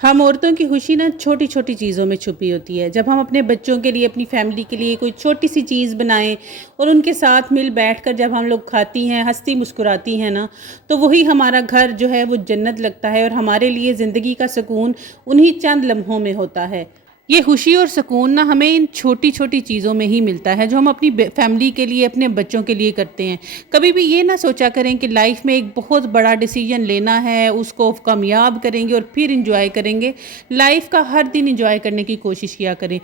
हम औरतों की खुशी ना छोटी छोटी चीज़ों में छुपी होती है। जब हम अपने बच्चों के लिए, अपनी फैमिली के लिए कोई छोटी सी चीज़ बनाएं और उनके साथ मिल बैठकर जब हम लोग खाती हैं, हंसती मुस्कुराती हैं ना, तो वही हमारा घर जो है वो जन्नत लगता है। और हमारे लिए ज़िंदगी का सुकून उन्हीं चंद लम्हों में होता है। ये खुशी और सुकून ना हमें इन छोटी छोटी चीज़ों में ही मिलता है, जो हम अपनी फैमिली के लिए, अपने बच्चों के लिए करते हैं। कभी भी ये ना सोचा करें कि लाइफ में एक बहुत बड़ा डिसीजन लेना है, उसको कामयाब करेंगे और फिर इंजॉय करेंगे। लाइफ का हर दिन इंजॉय करने की कोशिश किया करें।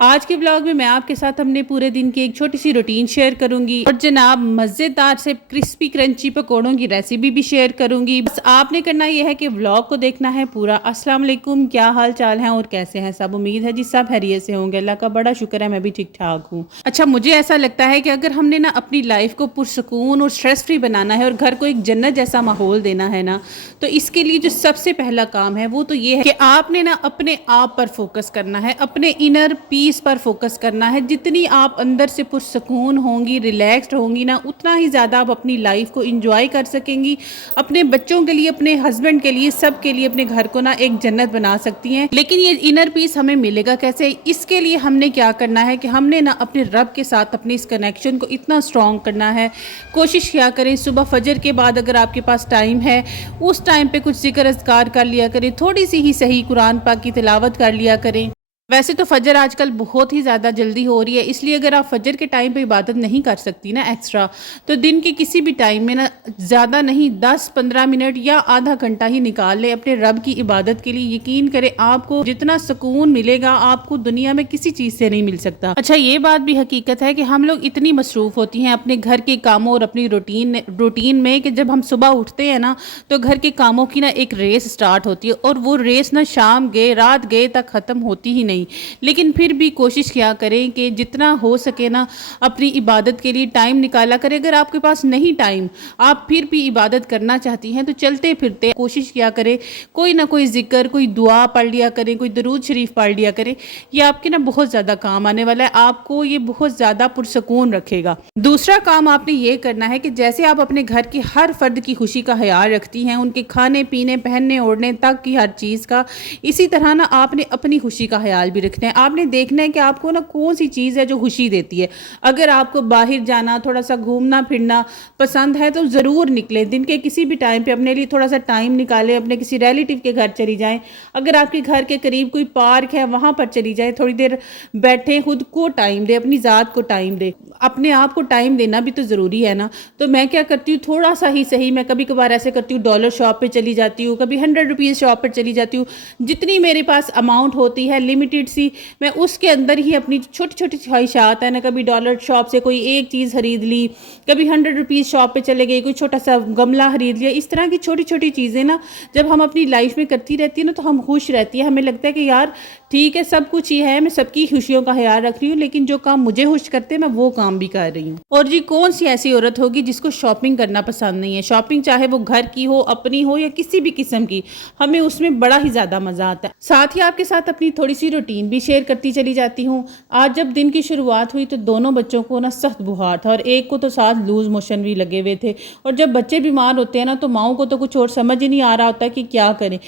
आज के ब्लॉग में मैं आपके साथ अपने पूरे दिन की एक छोटी सी रूटीन शेयर करूंगी और जनाब मज़ेदार से क्रिस्पी क्रंची पकौड़ों की रेसिपी भी शेयर करूंगी। बस आपने करना यह है कि ब्लॉग को देखना है पूरा। अस्सलाम वालेकुम, क्या हाल चाल है और कैसे हैं सब? उम्मीद है जी सब खैरियत से होंगे। अल्लाह का बड़ा शुक्र है, मैं भी ठीक ठाक हूँ। अच्छा, मुझे ऐसा लगता है कि अगर हमने ना अपनी लाइफ को पुरसुकून और स्ट्रेस फ्री बनाना है और घर को एक जन्नत जैसा माहौल देना है ना, तो इसके लिए जो सबसे पहला काम है वो तो ये है कि आपने ना अपने आप पर फोकस करना है, अपने इनर पीस पर फोकस करना है। जितनी आप अंदर से पुरसुकून होंगी, रिलैक्स्ड होंगी ना, उतना ही ज़्यादा आप अपनी लाइफ को इंजॉय कर सकेंगी। अपने बच्चों के लिए, अपने हस्बैंड के लिए, सब के लिए अपने घर को ना एक जन्नत बना सकती हैं। लेकिन ये इनर पीस हमें मिलेगा कैसे? इसके लिए हमने क्या करना है कि हमने ना अपने रब के साथ अपने इस कनेक्शन को इतना स्ट्रॉन्ग करना है। कोशिश क्या करें, सुबह फजर के बाद अगर आपके पास टाइम है, उस टाइम पे कुछ जिक्र अज़कार कर लिया करें, थोड़ी सी ही सही कुरान पाक की तिलावत कर लिया करें। वैसे तो फजर आजकल बहुत ही ज़्यादा जल्दी हो रही है, इसलिए अगर आप फजर के टाइम पे इबादत नहीं कर सकती ना एक्स्ट्रा, तो दिन के किसी भी टाइम में ना ज़्यादा नहीं 10-15 मिनट या आधा घंटा ही निकाल ले अपने रब की इबादत के लिए। यकीन करें, आपको जितना सुकून मिलेगा आपको दुनिया में किसी चीज़ से नहीं मिल सकता। अच्छा, ये बात भी हकीकत है कि हम लोग इतनी मसरूफ़ होती हैं अपने घर के कामों और अपनी रूटीन में कि जब हम सुबह उठते हैं ना, तो घर के कामों की ना एक रेस स्टार्ट होती है और वो रेस ना शाम गए रात गए तक ख़त्म होती ही नहीं। लेकिन फिर भी कोशिश किया करें कि जितना हो सके ना अपनी इबादत के लिए टाइम निकाला करें। अगर आपके पास नहीं टाइम, आप फिर भी इबादत करना चाहती हैं, तो चलते फिरते कोशिश किया करें कोई ना कोई जिक्र, कोई दुआ पढ़ लिया करें, कोई दरूद शरीफ पढ़ लिया करें। ये आपके ना बहुत ज़्यादा काम आने वाला है, आपको ये बहुत ज़्यादा पुरसुकून रखेगा। दूसरा काम आपने ये करना है कि जैसे आप अपने घर की हर फर्द की खुशी का ख्याल रखती हैं, उनके खाने पीने, पहनने ओढ़ने तक की हर चीज़ का, इसी तरह ना आपने अपनी खुशी का ख्याल भी रखना है। आपने देखना है कि आपको ना कौन सी चीज़ है जो खुशी देती है। अगर आपको बाहर जाना, थोड़ा सा घूमना फिरना पसंद है, तो ज़रूर निकले। दिन के किसी भी टाइम पे अपने लिए थोड़ा सा टाइम निकालें, अपने किसी रिलेटिव के घर चली जाएं। अगर आपके घर के करीब कोई पार्क है, वहाँ पर चली जाएं, थोड़ी देर बैठें, खुद को टाइम दें, अपनी ज़ात को टाइम दें। अपने आप को टाइम देना भी तो ज़रूरी है ना। तो मैं क्या करती हूँ, थोड़ा सा ही सही, मैं कभी कभार ऐसे करती हूँ, डॉलर शॉप पर चली जाती हूँ, कभी 100 रुपीज़ शॉप पर चली जाती हूँ। जितनी मेरे पास अमाउंट होती है लिमिटेड सी, मैं उसके अंदर ही अपनी छोटी छोटी ख्वाहिशात है ना, कभी डॉलर शॉप से कोई एक चीज़ खरीद ली, कभी 100 रुपीज़ शॉप पे चले गए, कोई छोटा सा गमला खरीद लिया। इस तरह की छोटी छोटी चीज़ें ना जब हम अपनी लाइफ में करती रहती है ना, तो हम खुश रहती है। हमें लगता है कि यार ठीक है, सब कुछ ही है, मैं सबकी खुशियों का ख्याल रख रही हूँ, लेकिन जो काम मुझे खुश करते हैं मैं वो काम भी कर रही हूँ। और जी कौन सी ऐसी औरत होगी जिसको शॉपिंग करना पसंद नहीं है? शॉपिंग चाहे वो घर की हो, अपनी हो या किसी भी किस्म की, हमें उसमें बड़ा ही ज़्यादा मज़ा आता है। साथ ही आपके साथ अपनी थोड़ी सी रूटीन भी शेयर करती चली जाती हूँ। आज जब दिन की शुरुआत हुई तो दोनों बच्चों को ना सख्त बुखार था और एक को तो साथ लूज मोशन भी लगे हुए थे। और जब बच्चे बीमार होते हैं ना, तो माओं को तो कुछ और समझ ही नहीं आ रहा होता कि क्या करें।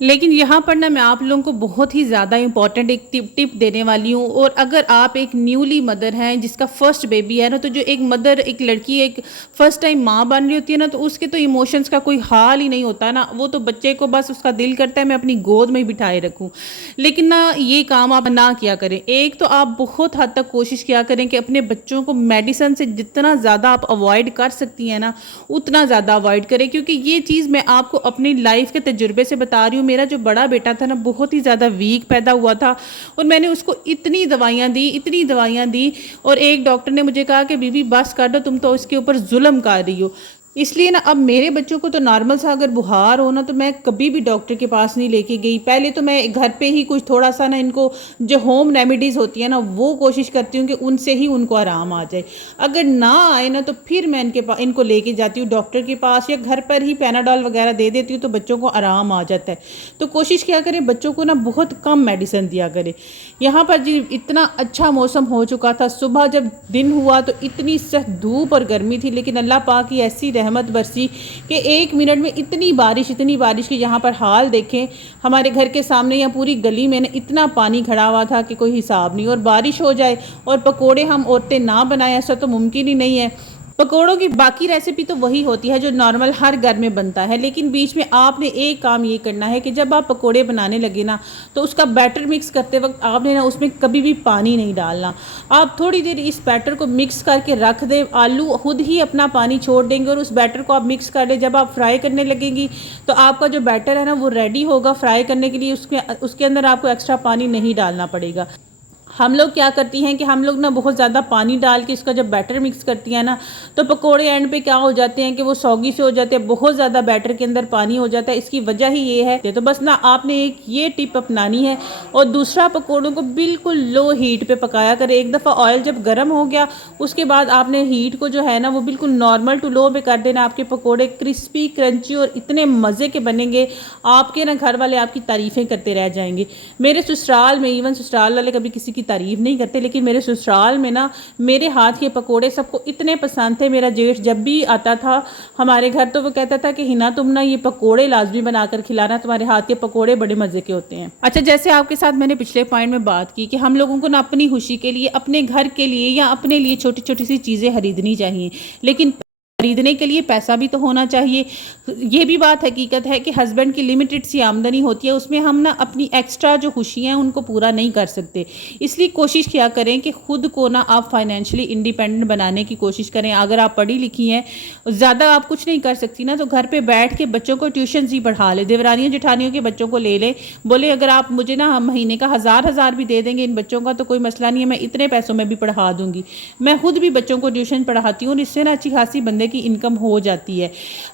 लेकिन यहाँ पर ना मैं आप लोगों को बहुत ही ज़्यादा इंपॉर्टेंट एक टिप देने वाली हूँ। और अगर आप एक न्यूली मदर हैं जिसका फर्स्ट बेबी है ना, तो जो एक मदर, एक लड़की एक फर्स्ट टाइम माँ बन रही होती है ना, तो उसके तो इमोशंस का कोई हाल ही नहीं होता ना। वो तो बच्चे को बस उसका दिल करता है मैं अपनी गोद में ही बिठाए रखूँ। लेकिन ना ये काम आप ना किया करें। एक तो आप बहुत हद तक कोशिश किया करें कि अपने बच्चों को मेडिसिन से जितना ज़्यादा आप अवॉइड कर सकती हैं ना, उतना ज़्यादा अवॉइड करें। क्योंकि ये चीज़ मैं आपको अपनी लाइफ के तजुर्बे से बता रही हूँ। मेरा जो बड़ा बेटा था ना, बहुत ही ज़्यादा वीक पैदा हुआ था और मैंने उसको इतनी दवाइयाँ दी और एक डॉक्टर ने मुझे कहा कि बीवी बस कर दो, तुम तो इसके ऊपर जुल्म कर रही हो। इसलिए ना अब मेरे बच्चों को तो नॉर्मल सा अगर बुखार हो ना, तो मैं कभी भी डॉक्टर के पास नहीं लेके गई। पहले तो मैं घर पे ही कुछ थोड़ा सा ना इनको जो होम रेमेडीज़ होती है ना, वो कोशिश करती हूँ कि उनसे ही उनको आराम आ जाए। अगर ना आए ना, तो फिर मैं इनको लेके जाती हूँ डॉक्टर के पास, या घर पर ही पैनाडॉल वगैरह दे देती हूँ, तो बच्चों को आराम आ जाता है। तो कोशिश किया करें बच्चों को ना बहुत कम मेडिसिन दिया करें। यहाँ पर जी इतना अच्छा मौसम हो चुका था, सुबह जब दिन हुआ तो इतनी सख्त धूप और गर्मी थी, लेकिन अल्लाह पाक की ऐसी رحمت برسی کہ 1 منٹ میں اتنی بارش کہ یہاں پر حال دیکھیں، ہمارے گھر کے سامنے یا پوری گلی میں اتنا پانی کھڑا ہوا تھا کہ کوئی حساب نہیں، اور بارش ہو جائے اور پکوڑے ہم عورتیں نہ بنائیں ایسا تو ممکن ہی نہیں ہے۔ پکوڑوں کی باقی ریسیپی تو وہی ہوتی ہے جو نارمل ہر گھر میں بنتا ہے، لیکن بیچ میں آپ نے ایک کام یہ کرنا ہے کہ جب آپ پکوڑے بنانے لگے نا تو اس کا بیٹر مکس کرتے وقت آپ نے نا اس میں کبھی بھی پانی نہیں ڈالنا۔ آپ تھوڑی دیر اس بیٹر کو مکس کر کے رکھ دیں، آلو خود ہی اپنا پانی چھوڑ دیں گے، اور اس بیٹر کو آپ مکس کر دیں۔ جب آپ فرائی کرنے لگیں گی تو آپ کا جو بیٹر ہے نا وہ ریڈی ہوگا فرائی کرنے کے لیے، اس کے اندر آپ کو ایکسٹرا پانی نہیں ڈالنا پڑے گا۔ ہم لوگ کیا کرتی ہیں کہ ہم لوگ نا بہت زیادہ پانی ڈال کے اس کا جب بیٹر مکس کرتی ہیں نا تو پکوڑے اینڈ پہ کیا ہو جاتے ہیں کہ وہ سوگی سے ہو جاتے ہیں، بہت زیادہ بیٹر کے اندر پانی ہو جاتا ہے۔ اس کی وجہ ہی یہ ہے تو بس نا آپ نے ایک یہ ٹپ اپنانی ہے، اور دوسرا پکوڑوں کو بالکل لو ہیٹ پہ پکایا کرے۔ ایک دفعہ آئل جب گرم ہو گیا اس کے بعد آپ نے ہیٹ کو جو ہے نا وہ بالکل نارمل ٹو لو پہ کر دینا۔ آپ کے پکوڑے کرسپی کرنچی اور اتنے مزے کے بنیں گے، آپ کے نا گھر والے آپ کی تعریفیں کرتے رہ جائیں گے۔ میرے سسرال میں ایون سسرال والے کبھی کسی کی تعریف نہیں کرتے، لیکن میرے سسرال میں نا میرے ہاتھ کے پکوڑے سب کو اتنے پسند تھے۔ میرا جیٹھ جب بھی آتا تھا ہمارے گھر تو وہ کہتا تھا کہ ہنا تم نا یہ پکوڑے لازمی بنا کر کھلانا، تمہارے ہاتھ کے پکوڑے بڑے مزے کے ہوتے ہیں۔ اچھا، جیسے آپ کے ساتھ میں نے پچھلے پوائنٹ میں بات کی کہ ہم لوگوں کو نا اپنی خوشی کے لیے، اپنے گھر کے لیے یا اپنے لیے چھوٹی چھوٹی سی چیزیں خریدنی چاہیے، لیکن خریدنے کے لیے پیسہ بھی تو ہونا چاہیے۔ یہ بھی بات حقیقت ہے کہ ہسبینڈ کی لمیٹڈ سی آمدنی ہوتی ہے، اس میں ہم نا اپنی ایکسٹرا جو خوشیاں ہیں ان کو پورا نہیں کر سکتے۔ اس لیے کوشش کیا کریں کہ خود کو نا آپ فائنینشلی انڈیپینڈنٹ بنانے کی کوشش کریں۔ اگر آپ پڑھی لکھی ہیں، زیادہ آپ کچھ نہیں کر سکتی نا، تو گھر پہ بیٹھ کے بچوں کو ٹیوشنز ہی پڑھا لیں، دیورانیوں جٹھانیوں کے بچوں کو لے لیں، بولے اگر آپ مجھے نا مہینے کا 1000 بھی دے دیں گے ان بچوں کا تو کوئی مسئلہ نہیں ہے، میں اتنے پیسوں میں بھی پڑھا دوں گی۔ میں خود بھی بچوں کو ٹیوشن پڑھاتی ہوں، اور اس سے نا اچھی خاصی بندے کی انکم ہو جاتی ہے۔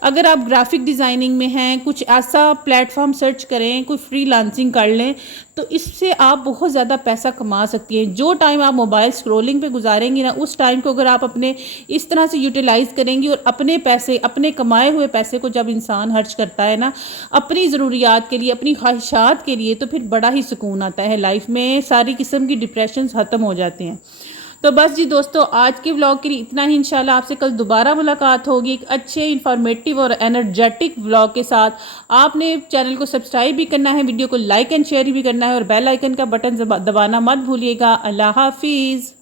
اگر آپ گرافک ڈیزائننگ میں ہیں، کچھ ایسا پلیٹ فارم سرچ کریں، کوئی فری لانسنگ کر لیں، تو اس سے آپ بہت زیادہ پیسہ کما سکتی ہیں۔ جو ٹائم آپ موبائل اسکرولنگ پہ گزاریں گی نا، اس ٹائم کو اگر آپ اپنے اس طرح سے یوٹیلائز کریں گی، اور اپنے پیسے، اپنے کمائے ہوئے پیسے کو جب انسان خرچ کرتا ہے نا اپنی ضروریات کے لیے، اپنی خواہشات کے لیے، تو پھر بڑا ہی سکون آتا ہے لائف میں، ساری قسم کی ڈپریشنز ختم ہو جاتے ہیں۔ تو بس جی دوستو، آج کے ولاگ کے لیے اتنا ہی۔ انشاءاللہ آپ سے کل دوبارہ ملاقات ہوگی ایک اچھے انفارمیٹیو اور انرجیٹک ولاگ کے ساتھ۔ آپ نے چینل کو سبسکرائب بھی کرنا ہے، ویڈیو کو لائک اینڈ شیئر بھی کرنا ہے، اور بیل آئیکن کا بٹن دبانا مت بھولیے گا۔ اللہ حافظ۔